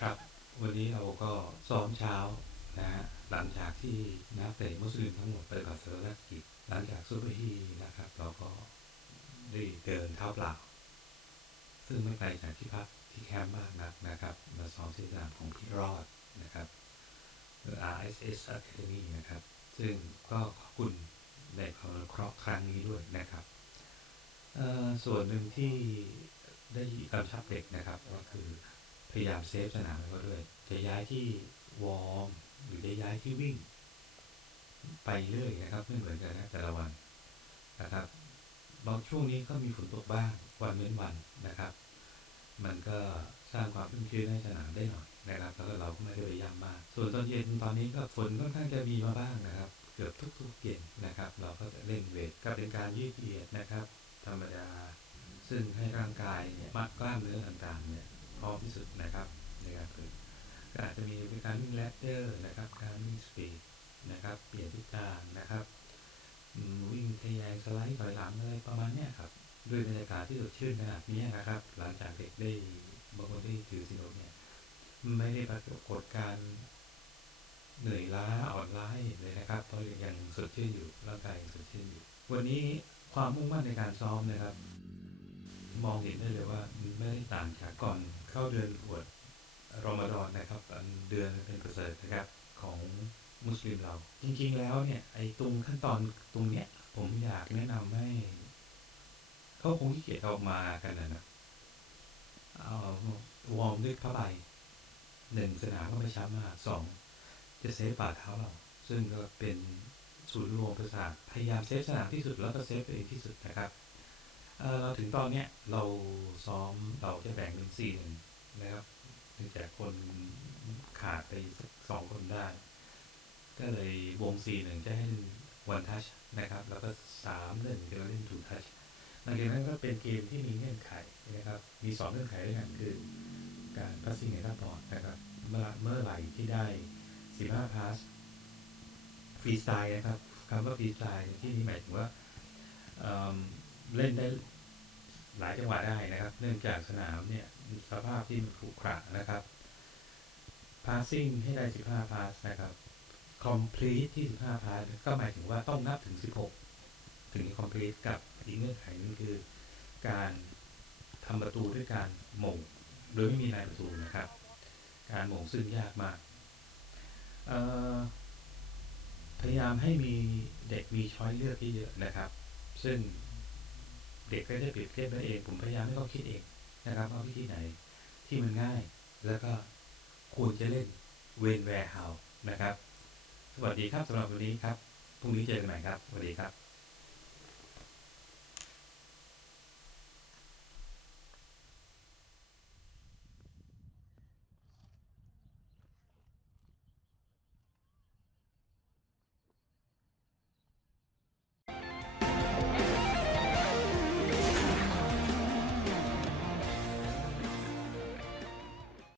ครับ วันนี้เราก็ซ้อมเช้านะฮะหลังจากที่นักเตะมุสลิมทั้งหมดไปกับเซอร์ลักกิจหลังจากซูเปอร์ฮีนะครับ เราก็ได้เดินเท้าเปล่า ซึ่งไม่ไกลจากที่พักที่แคมป์มากนักนะครับมาซ้อมที่สนามของพี่รอดนะครับหรือ RSS Academy นะครับ ซึ่งก็ขอบคุณในความอนเคราะห์ครั้งนี้ด้วยนะครับส่วนหนึ่งที่ได้กำชับเด็กนะครับก็คือ พยายามเซฟสนามไว้ก็ด้วย จะย้ายที่วอร์มหรือจะย้ายที่วิ่ง ไปเรื่อยนะครับไม่เหมือนกันนะแต่ละวันนะครับบางช่วงนี้ก็มีฝนตกบ้างวันเว้นวันนะครับ มันก็สร้างความชุ่มชื้นให้สนามได้หน่อยนะครับแล้วก็เราก็ไม่ได้ไปย้ำมาก ส่วนตอนเย็นตอนนี้ก็ฝนค่อนข้างจะมีมาบ้างนะครับ เกือบทุกๆเย็นนะครับ เราก็จะเล่นเวทก็เป็นการยืดเหยียดนะครับ ธรรมดา ซึ่งให้ร่างกายเนี่ยมัดกล้ามเนื้อต่างๆเนี่ย พร้อมที่สุดนะครับในการฝึกก็อาจจะมีเป็นการวิ่งแรดเดอร์นะครับ การวิ่งสปีดนะครับ เปลี่ยนทิศทางนะครับวิ่งทะแยงสไลด์ถอยหลังอะไรประมาณเนี้ยครับด้วยบรรยากาศที่สดชื่นขนาดนี้นะครับ หลังจากเด็กได้บางคนได้ถือสินอดเนี่ยไม่ได้ปรากฏการเหนื่อยล้าอ่อนล้าเห็นเลยนะครับเพราะยังสดชื่นอยู่ร่างกายยังสดชื่นอยู่ วันนี้ความมุ่งมั่นในการซ้อมนะครับ มองเห็นได้เลยว่าไม่ได้ต่างจากก่อนเข้าเดือนบวชรอมฎอนนะครับอันเดือนเป็นประเสริฐนะครับของมุสลิมเรา จริง ๆ แล้วเนี่ยไอ้ตรงขั้นตอนตรงเนี้ย ผมอยากแนะนำให้เขาคงขี้เกียจเอามากันนะนะเอาวอร์มด้วยผ้าใบหนึ่งสนามก็ไม่ช้ามากสองจะเซฟฝ่าเท้าเรา ซึ่งก็เป็นศูนย์รวมประสาทพยายามเซฟสนามที่สุดแล้วก็เซฟตัวเองที่สุดนะครับ เออเราถึงตอนเนี้ยเราซ้อมเราจะแบ่งเป็นสี่หนึ่งนะครับเนื่องจากคนขาดไปสักสองคนได้ ก็เลยวงสี่หนึ่งจะให้วันทัชนะครับ แล้วก็สามหนึ่งจะเล่นทูทัชหลังจากนั้นก็เป็นเกมที่มีเงื่อนไขนะครับ มีสองเงื่อนไขด้วยกันคือการพัสซิ่งในท่าบอลนะครับ เมื่อเมื่อไหร่ที่ได้สิบห้าพาสฟรีสไตล์นะครับคำว่าฟรีสไตล์ที่นี่หมายถึงว่าเล่นได้ หลายจังหวะได้นะครับ เนื่องจากสนามเนี่ยสภาพที่มันขรุขระนะครับ passing ให้ได้ 15 pass นะครับ complete ที่ 15 pass ก็หมายถึงว่าต้องนับถึง 16 ถึงจะ complete กับอีกเงื่อนไขนึงคือ การทำประตูด้วยการหม่งโดยไม่มีนายประตูนะครับ การหม่งซึ่งยากมาก พยายามให้มีเด็กมีช้อยเลือกที่เยอะนะครับ ซึ่ง เด็กก็จะเปรียบเทียบตัวเอง ผมพยายามให้เขาคิดเองนะครับว่าวิธีไหนที่มันง่าย แล้วก็ควรจะเล่นเวนแวร์เฮานะครับ สวัสดีครับสำหรับวันนี้ครับ พรุ่งนี้เจอกันใหม่ครับ สวัสดีครับ